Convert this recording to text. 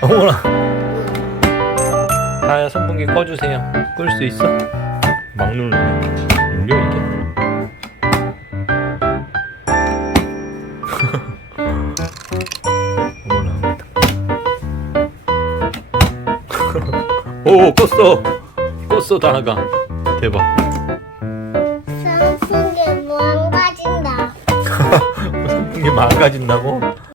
어머나. 다야 선풍기 꺼주세요. 끌 수 있어? 막 누르네. 눌려 이게? 어머나. 오 껐어. 껐어 다가. 대박. 선풍기 망가진다. 선풍기 망가진다고?